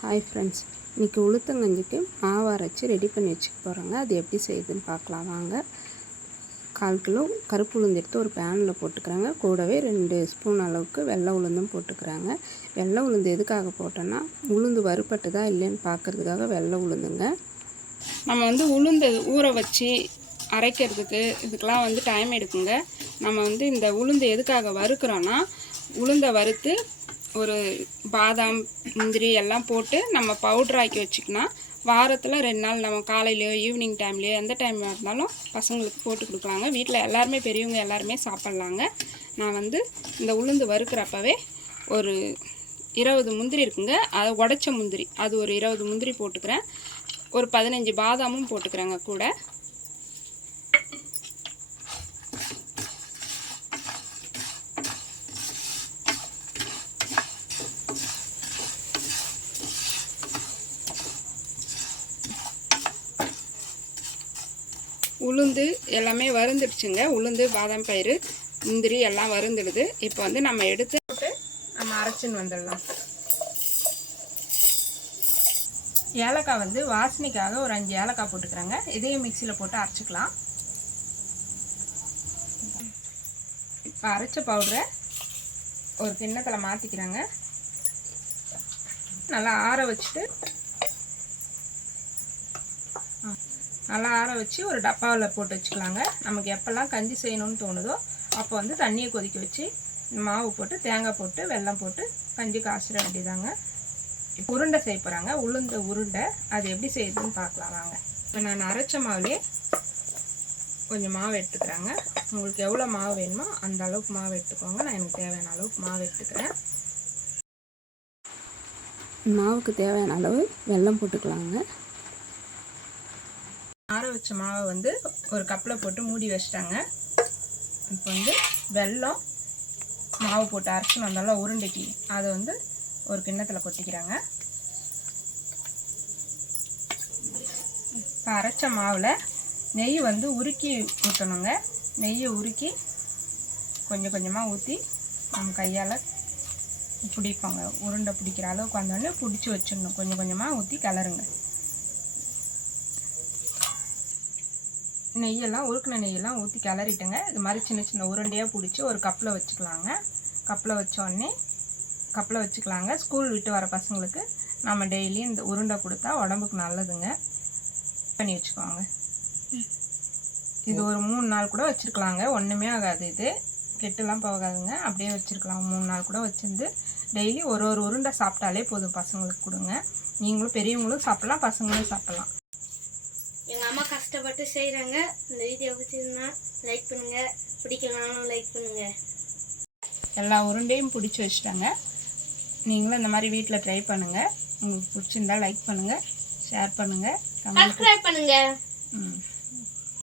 Hi friends, இன்றைக்கி உளுத்தங்கஞ்சிக்கு மாவு அரைச்சி ரெடி பண்ணி வச்சுக்க போகிறோங்க. அது எப்படி செய்யுதுன்னு பார்க்கலாம் வாங்க. 1/4 கிலோ கருப்பு உளுந்து எடுத்து ஒரு பேனில் போட்டுக்கிறாங்க. கூடவே 2 ஸ்பூன் அளவுக்கு வெள்ளை உளுந்தும் போட்டுக்கிறாங்க. வெள்ளை உளுந்து எதுக்காக போட்டோன்னா உளுந்து வறுபட்டுதா இல்லைன்னு பார்க்குறதுக்காக வெள்ளை உளுந்துங்க. நம்ம உளுந்து ஊற வச்சு அரைக்கிறதுக்கு இதுக்கெலாம் டைம் எடுக்குங்க. நம்ம இந்த உளுந்து எதுக்காக வறுக்கிறோன்னா, உளுந்தை வறுத்து ஒரு பாதாம் முந்திரி எல்லாம் போட்டு நம்ம பவுட்ராக்கி வச்சுக்கணும். வாரத்தில் 2 நாள் நம்ம காலையிலையோ ஈவினிங் டைம்லேயோ எந்த டைம் இருந்தாலும் பசங்களுக்கு போட்டு கொடுக்கலாங்க. வீட்டில் எல்லாருமே பெரியவங்க எல்லாருமே சாப்பிட்லாங்க. நான் இந்த உளுந்து வறுக்கிறப்பவே ஒரு 20 முந்திரி இருக்குங்க. அதை உடைச்ச முந்திரி அது ஒரு 20 முந்திரி போட்டுக்கிறேன். ஒரு 15 பாதாமும் போட்டுக்கிறேங்க கூட. உளுந்து எல்லாமே வறுந்துடுச்சுங்க. உளுந்து பாதாம் பயிறு முந்திரி எல்லாம் வறுந்துடுது. இப்போ நம்ம எடுத்து போட்டு நம்ம அரைச்சின்னு வந்துடலாம். ஏலக்காய் வாசனைக்காக ஒரு 5 ஏலக்காய் போட்டுக்கிறாங்க. இதையும் மிக்சியில் போட்டு அரைச்சிக்கலாம். இப்போ அரைச்ச பவுடரை ஒரு கிண்ணத்தில் மாற்றிக்கிறாங்க. நல்லா ஆற வச்சுட்டு ஒரு டப்பாவில் போட்டு வச்சுக்கலாங்க. நமக்கு எப்போல்லாம் கஞ்சி செய்யணும்னு தோணுதோ அப்போ தண்ணியை கொதிக்க வச்சு மாவு போட்டு தேங்காய் போட்டு வெல்லம் போட்டு கஞ்சி காய்ச்சிட வேண்டியதாங்க. இப்போ உருண்டை செய்ய போகிறாங்க. உளுந்த உருண்டை அது எப்படி செய்யுதுன்னு பார்க்கலாம் வாங்க. இப்போ நான் அரைச்ச மாவுலேயே கொஞ்சம் மாவு எடுத்துக்கிறாங்க. உங்களுக்கு எவ்வளோ மாவு வேணுமோ அந்த அளவுக்கு மாவு எடுத்துக்கோங்க. நான் எனக்கு தேவையான அளவுக்கு மாவு எடுத்துக்கிறேன். மாவுக்கு தேவையான அளவு வெல்லம் போட்டுக்கலாங்க. ஆற வச்ச மாவை ஒரு கப்பில் போட்டு மூடி வச்சிட்டாங்க. இப்போ வெல்லம் மாவு போட்டு அரைச்சி வந்தாலும் உருண்டைக்கு அதை ஒரு கிண்ணத்தில் கொட்டிக்கிறாங்க. இப்போ அரைச்ச மாவில் நெய் உருக்கி ஊற்றணுங்க. நெய்யை உருக்கி கொஞ்சம் கொஞ்சமாக ஊற்றி நம்ம கையால் பிடிப்போங்க. உருண்டை பிடிக்கிற அளவுக்கு வந்தோடனே பிடிச்சி வச்சிடணும். கொஞ்சம் கொஞ்சமாக ஊற்றி கிளறுங்க. நெய்யெல்லாம் உருக்கின நெய்யெல்லாம் ஊற்றி கிளறிட்டுங்க. இது மாதிரி சின்ன சின்ன உருண்டையாக பிடிச்சி ஒரு கப்பில் வச்சுக்கலாங்க. கப்பில் வச்சுக்கலாங்க. ஸ்கூல் விட்டு வர பசங்களுக்கு நம்ம டெய்லியும் இந்த உருண்டை கொடுத்தா உடம்புக்கு நல்லதுங்க. பண்ணி வச்சுக்கோங்க. இது ஒரு 3 நாள் கூட வச்சுருக்கலாங்க. ஒன்றுமே ஆகாது. இது கெட்டுலாம் போகாதுங்க. அப்படியே வச்சுருக்கலாம். 3 நாள் கூட வச்சுருந்து டெய்லி ஒரு உருண்டை சாப்பிட்டாலே போதும். பசங்களுக்கு கொடுங்க. நீங்களும் பெரியவங்களும் சாப்பிட்லாம், பசங்களும் சாப்பிட்லாம். எங்கள் அம்மா கஷ்டப்பட்டு செய்கிறாங்க. இந்த வீடியோ பிடிச்சிருந்தா லைக் பண்ணுங்கள், பிடிக்கலனாலும் லைக் பண்ணுங்கள். எல்லா உருண்டையும் பிடிச்சி வச்சுட்டாங்க. நீங்களும் இந்த மாதிரி வீட்டில் ட்ரை பண்ணுங்கள். உங்களுக்கு பிடிச்சிருந்தா லைக் பண்ணுங்கள், ஷேர் பண்ணுங்கள், சப்ஸ்கிரைப் பண்ணுங்கள்.